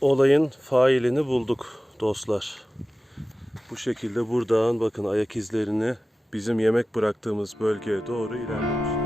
Olayın failini bulduk dostlar. Bu şekilde buradan bakın ayak izlerini bizim yemek bıraktığımız bölgeye doğru ilerlemiş.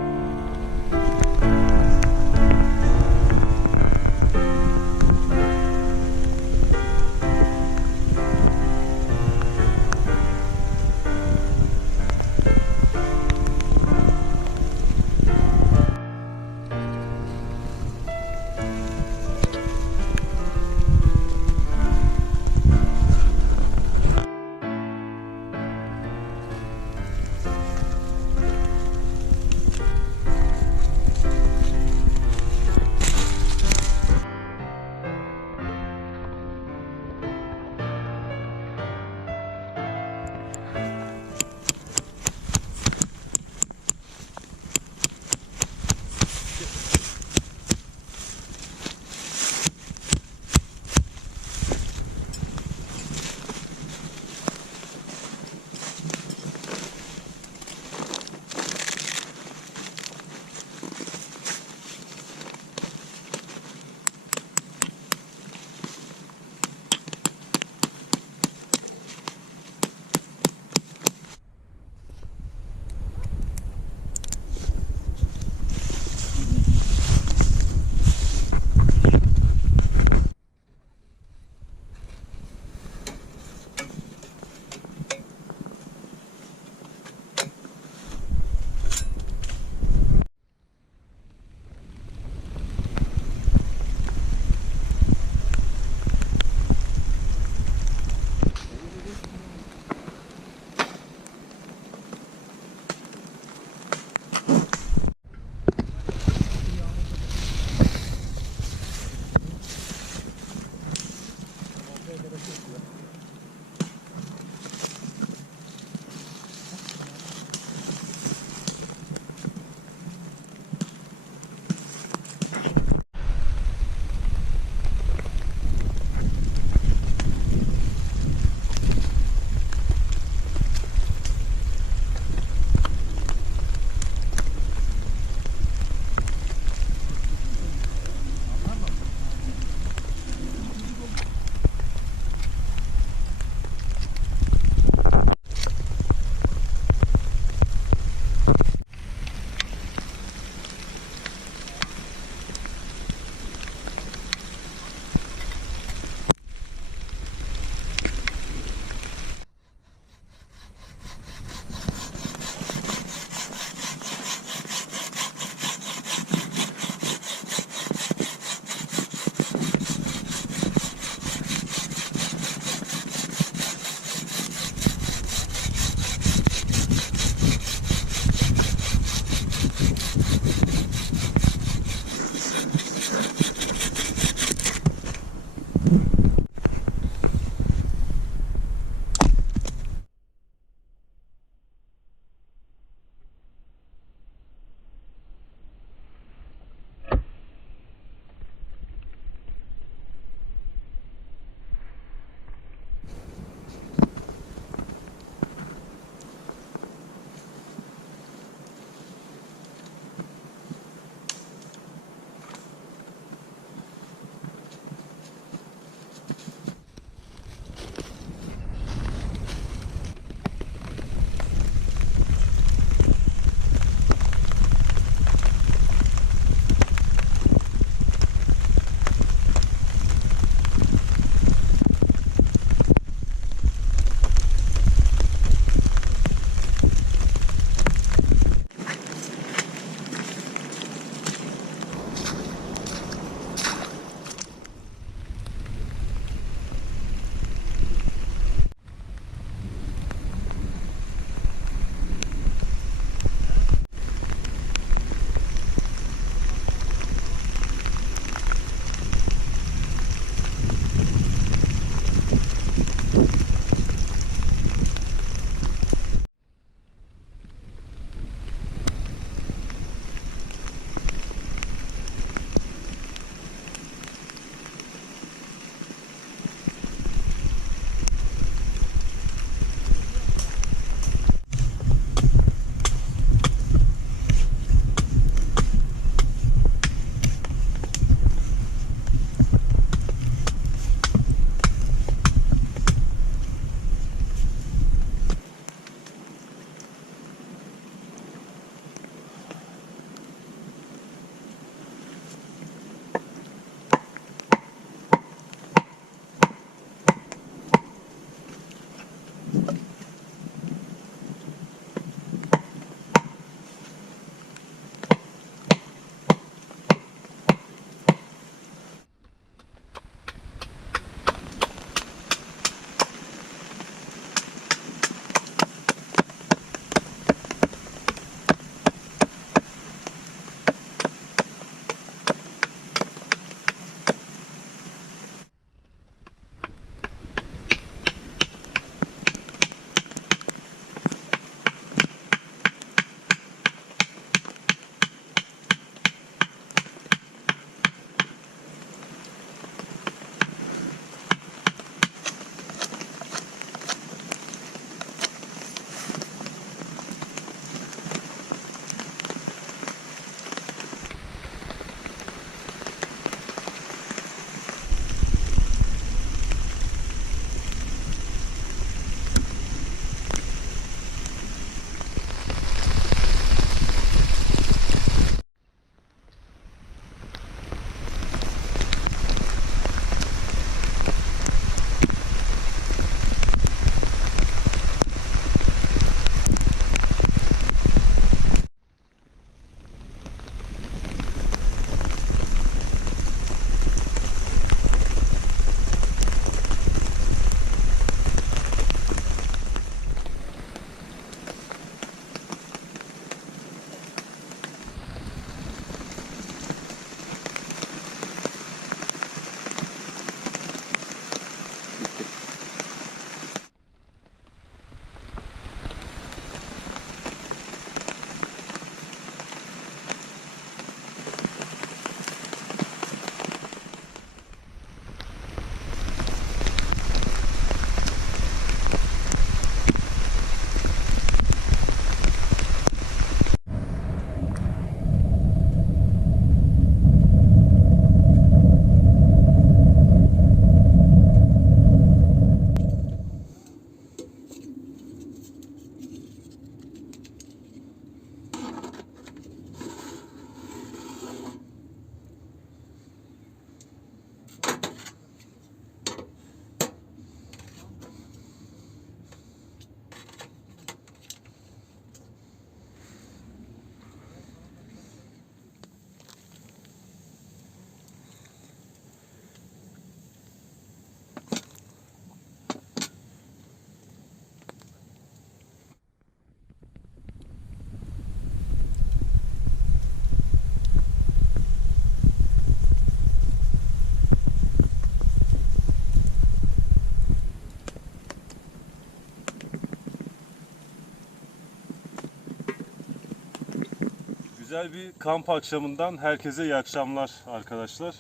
Güzel bir kamp akşamından herkese iyi akşamlar arkadaşlar.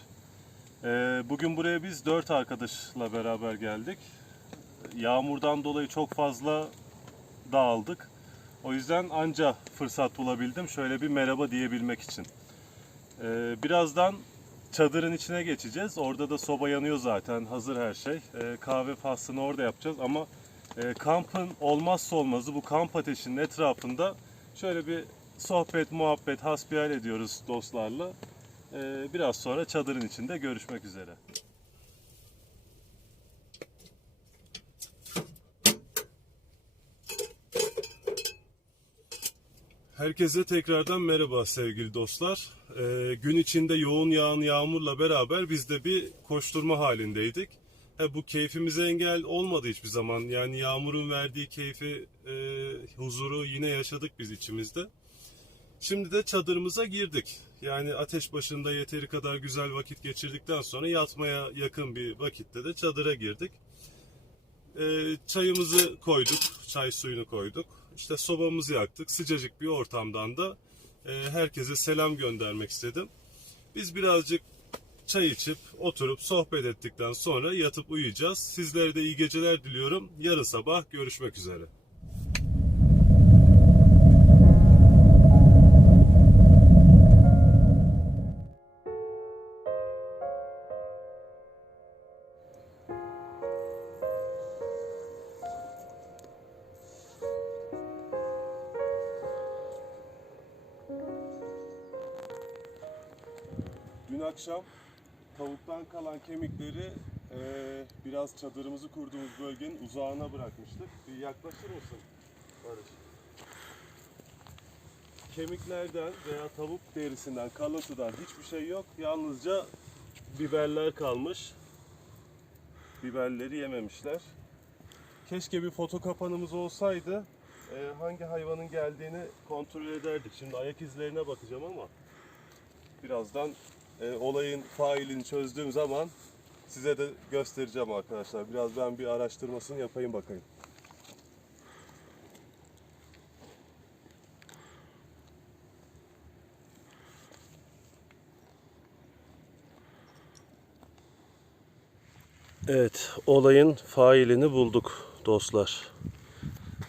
Ee, bugün buraya biz dört arkadaşla beraber geldik. Yağmurdan dolayı çok fazla dağıldık. O yüzden anca fırsat bulabildim şöyle bir merhaba diyebilmek için. Ee, birazdan çadırın içine geçeceğiz. Orada da soba yanıyor zaten. Hazır her şey. Ee, kahve faslını orada yapacağız ama e, kampın olmazsa olmazı bu kamp ateşinin etrafında şöyle bir sohbet, muhabbet, hasbihal ediyoruz dostlarla. Ee, biraz sonra çadırın içinde görüşmek üzere. Herkese tekrardan merhaba sevgili dostlar. Ee, gün içinde yoğun yağan yağmurla beraber biz de bir koşturma halindeydik. Ha, bu keyfimize engel olmadı hiçbir zaman. Yani yağmurun verdiği keyfi, e, huzuru yine yaşadık biz içimizde. Şimdi de çadırımıza girdik. Yani ateş başında yeteri kadar güzel vakit geçirdikten sonra yatmaya yakın bir vakitte de çadıra girdik. Ee, çayımızı koyduk, çay suyunu koyduk. İşte sobamızı yaktık. Sıcacık bir ortamdan da e, herkese selam göndermek istedim. Biz birazcık çay içip oturup sohbet ettikten sonra yatıp uyuyacağız. Sizlere de iyi geceler diliyorum. Yarın sabah görüşmek üzere. Akşam tavuktan kalan kemikleri eee, biraz çadırımızı kurduğumuz bölgenin uzağına bırakmıştık. Bir yaklaşır mısın Barış? Kemiklerden veya tavuk derisinden, kalıntıdan hiçbir şey yok. Yalnızca biberler kalmış. Biberleri yememişler. Keşke bir foto kapanımız olsaydı. eee, hangi hayvanın geldiğini kontrol ederdik. Şimdi ayak izlerine bakacağım ama birazdan e, olayın failini çözdüğüm zaman size de göstereceğim arkadaşlar. Biraz ben bir araştırmasını yapayım bakayım. Evet, olayın failini bulduk dostlar.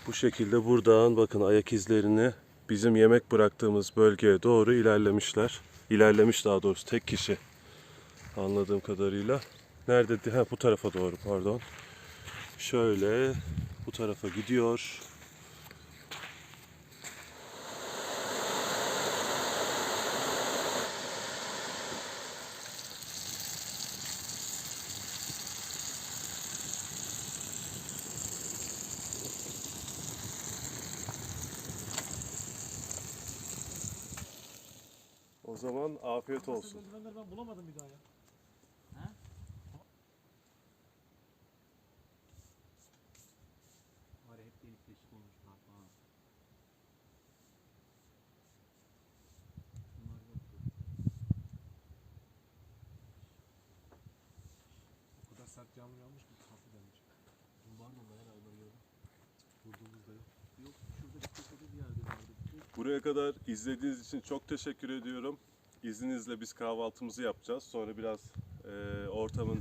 Bu şekilde buradan bakın ayak izlerini bizim yemek bıraktığımız bölgeye doğru ilerlemişler. İlerlemiş daha doğrusu tek kişi anladığım kadarıyla. Nerede? Ha bu tarafa doğru pardon. Şöyle bu tarafa gidiyor. Zaman afiyet olsun. Ben bulamadım bir daha ya. Sert yağmur yağmış ki kapı gelmiş. Var mı herhalde onları gördüm. Vurduğumuzda yok. Yok şurada bir köşede bir yerde vardı. Bu Buraya kadar izlediğiniz için çok teşekkür ediyorum. İzninizle biz kahvaltımızı yapacağız. Sonra biraz e, ortamın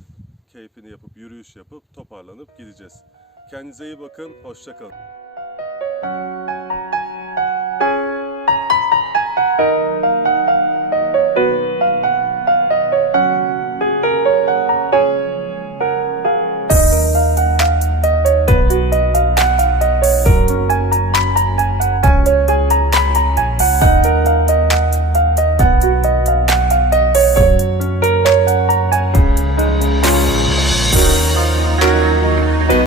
keyfini yapıp yürüyüş yapıp toparlanıp gideceğiz. Kendinize iyi bakın. Hoşçakalın.